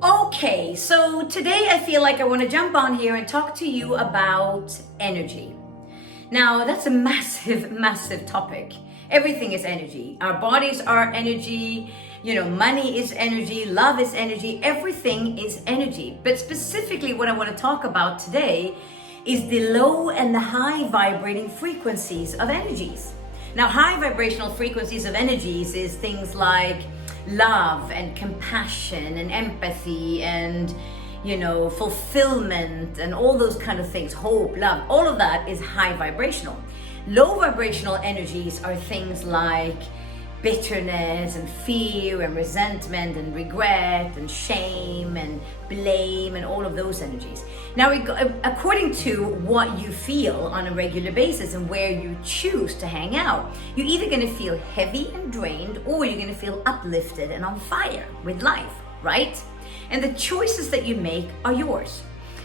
Okay, so today I feel like I want to jump on here and talk to you about energy. Now, that's a massive, massive topic. Everything is energy. Our bodies are energy, money is energy, love is energy, everything is energy. But specifically, what I want to talk about today is the low and the high vibrating frequencies of energies. Now, high vibrational frequencies of energies is things like love and compassion and empathy and fulfillment and all those kind of things, hope, love, all of that is high vibrational. Low vibrational energies are things like bitterness and fear and resentment and regret and shame and blame and all of those energies. Now, according to what you feel on a regular basis and where you choose to hang out, you're either going to feel heavy and drained, or you're going to feel uplifted and on fire with life, right? And the choices that you make are yours.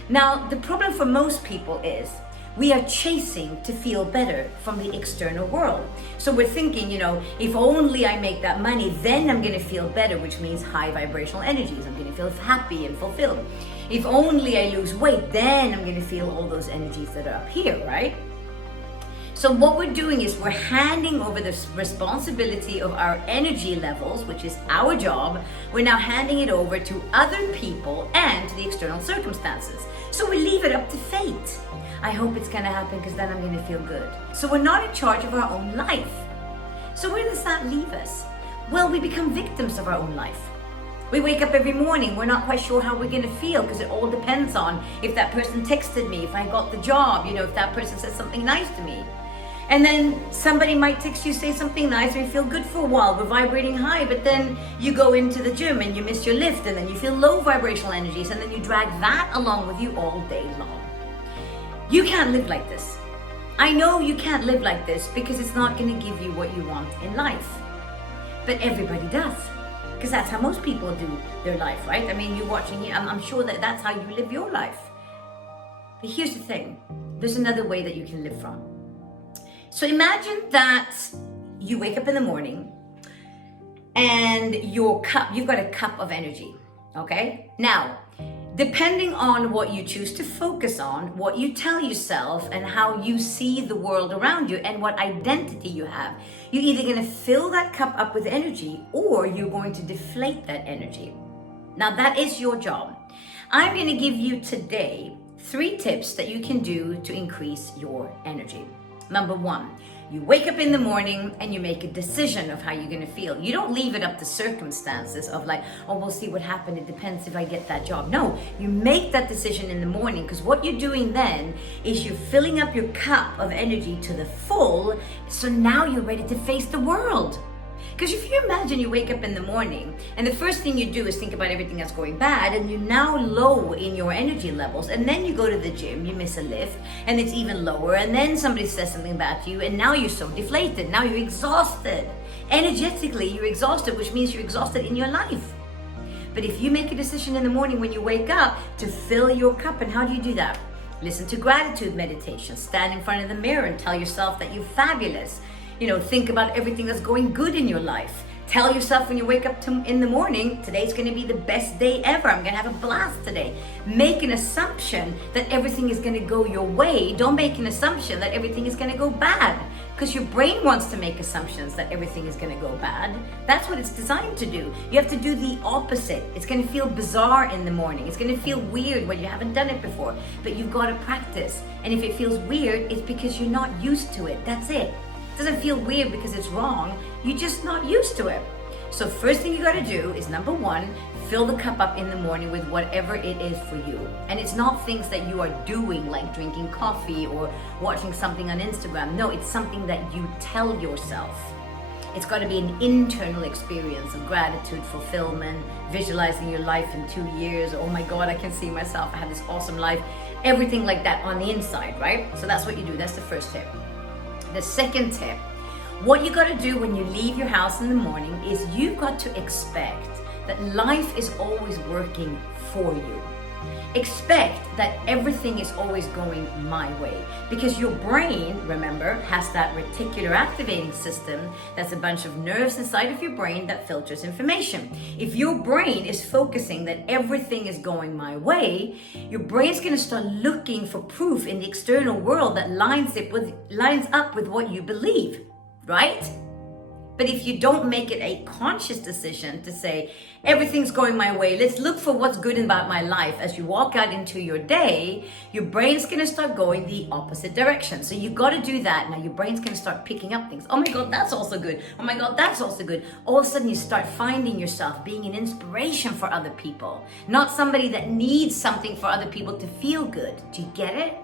Now, the problem for most people is we are chasing to feel better from the external world. So we're thinking, if only I make that money, then I'm gonna feel better, which means high vibrational energies. I'm gonna feel happy and fulfilled. If only I lose weight, then I'm gonna feel all those energies that are up here, right? So what we're doing is we're handing over the responsibility of our energy levels, which is our job. We're now handing it over to other people and to the external circumstances. So we leave it up to fate. I hope it's gonna happen because then I'm gonna feel good. So we're not in charge of our own life. So where does that leave us? Well, we become victims of our own life. We wake up every morning, we're not quite sure how we're gonna feel because it all depends on if that person texted me, if I got the job, if that person said something nice to me. And then somebody might text you, say something nice, and you feel good for a while, we're vibrating high, but then you go into the gym and you miss your lift, and then you feel low vibrational energies, and then you drag that along with you all day long. You can't live like this. I know you can't live like this because it's not going to give you what you want in life. But everybody does, because that's how most people do their life, right? I mean, you're watching here, I'm sure that that's how you live your life. But here's the thing, there's another way that you can live from. So imagine that you wake up in the morning and you've got a cup of energy, okay? Now, depending on what you choose to focus on, what you tell yourself and how you see the world around you and what identity you have, you're either going to fill that cup up with energy or you're going to deflate that energy. Now, that is your job. I'm going to give you today 3 tips that you can do to increase your energy. Number 1, you wake up in the morning and you make a decision of how you're going to feel. You don't leave it up to circumstances of like, oh, we'll see what happens. It depends if I get that job. No, you make that decision in the morning, because what you're doing then is you're filling up your cup of energy to the full. So now you're ready to face the world. Because if you imagine you wake up in the morning and the first thing you do is think about everything that's going bad, and you're now low in your energy levels, and then you go to the gym, you miss a lift and it's even lower, and then somebody says something bad to you and now you're so deflated, now you're exhausted. Energetically you're exhausted, which means you're exhausted in your life. But if you make a decision in the morning when you wake up to fill your cup, and how do you do that? Listen to gratitude meditation, stand in front of the mirror and tell yourself that you're fabulous. Think about everything that's going good in your life. Tell yourself when you wake up in the morning, today's going to be the best day ever. I'm going to have a blast today. Make an assumption that everything is going to go your way. Don't make an assumption that everything is going to go bad, because your brain wants to make assumptions that everything is going to go bad. That's what it's designed to do. You have to do the opposite. It's going to feel bizarre in the morning. It's going to feel weird when you haven't done it before, but you've got to practice. And if it feels weird, it's because you're not used to it. That's it. It doesn't feel weird because it's wrong. You're just not used to it. So first thing you got to do is, number 1, fill the cup up in the morning with whatever it is for you. And it's not things that you are doing like drinking coffee or watching something on Instagram. No, it's something that you tell yourself. It's got to be an internal experience of gratitude, fulfillment, visualizing your life in 2 years. Oh my God, I can see myself. I have this awesome life. Everything like that on the inside, right? So that's what you do. That's the first tip. The second tip, what you got to do when you leave your house in the morning is you've got to expect that life is always working for you. Expect that everything is always going my way, because your brain, remember, has that reticular activating system. That's a bunch of nerves inside of your brain that filters information. If your brain is focusing that everything is going my way, your brain's going to start looking for proof in the external world that lines up with what you believe, right? But if you don't make it a conscious decision to say, everything's going my way, let's look for what's good about my life, as you walk out into your day, your brain's gonna start going the opposite direction. So you gotta do that. Now your brain's gonna start picking up things. Oh my God, that's also good. Oh my God, that's also good. All of a sudden you start finding yourself being an inspiration for other people, not somebody that needs something for other people to feel good. Do you get it?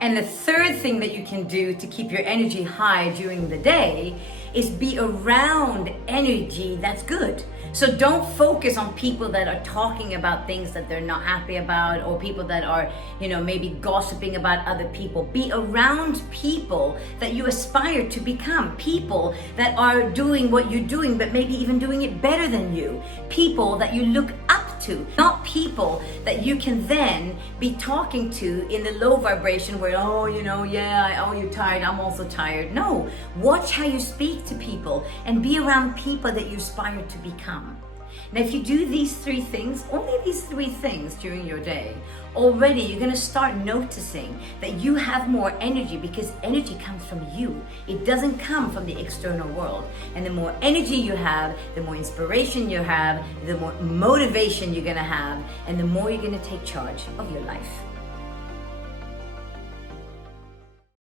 And the third thing that you can do to keep your energy high during the day is be around energy that's good. So don't focus on people that are talking about things that they're not happy about, or people that are, maybe gossiping about other people. Be around people that you aspire to become, people that are doing what you're doing, but maybe even doing it better than you. People that you look up to, not people that you can then be talking to in the low vibration where, you're tired, I'm also tired. No, watch how you speak to people and be around people that you aspire to become. Now, if you do these three things, only these three things during your day, already you're going to start noticing that you have more energy, because energy comes from you. It doesn't come from the external world. And the more energy you have, the more inspiration you have, the more motivation you're going to have, and the more you're going to take charge of your life.